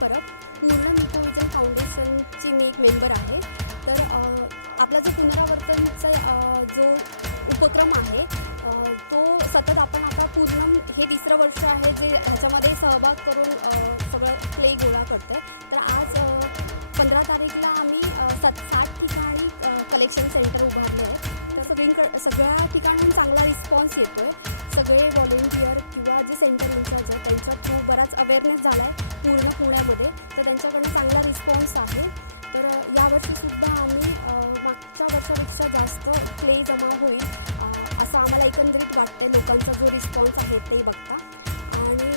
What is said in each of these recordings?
परब. पूर्ण टुरिझम फाउंडेशनची मी एक मेंबर आहे. तर आपला जो पुनरावर्तनचा जो उपक्रम आहे तो सतत आपण आता पूर्ण हे 3रं वर्ष आहे जे ह्याच्यामध्ये सहभाग करून सगळं क्ले गोळा करतो आहे. तर आज 15 तारीखला आम्ही 60 ठिकाणी कलेक्शन सेंटर उभारले आहे. तर सगळ्या ठिकाणून चांगला रिस्पॉन्स येतो आहे. सगळे व्हॉलेंटियर किंवा जे सेंटर इन्चार्ज आहेत त्यांच्या थ्रू बराच अवेअरनेस झाला आहे पूर्ण पुण्यामध्ये. तर त्यांच्याकडून चांगला रिस्पॉन्स आहे. तर यावर्षीसुद्धा आम्ही मागच्या वर्षापेक्षा जास्त क्ले जमा होईल असं आम्हाला एकंदरीत वाटते लोकांचा जो रिस्पॉन्स आहे ते बघता. आणि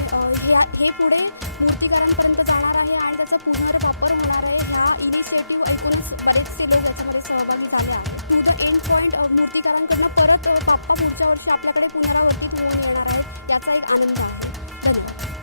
हे पुढे मूर्तिकारांपर्यंत जाणार आहे आणि त्याचा पुनर्वापर होणार आहे. ह्या इनिशिएटिव्ह ऐकूनच बरेचसे लोक याच्यामध्ये सहभागी झाले आहेत. टू द एंड पॉईंट मूर्तिकारांकडनं परत बाप्पा पुढच्या वर्षी आपल्याकडे पुनरावर्तित होऊन येणार आहे याचा एक आनंद आहे. धन्यवाद.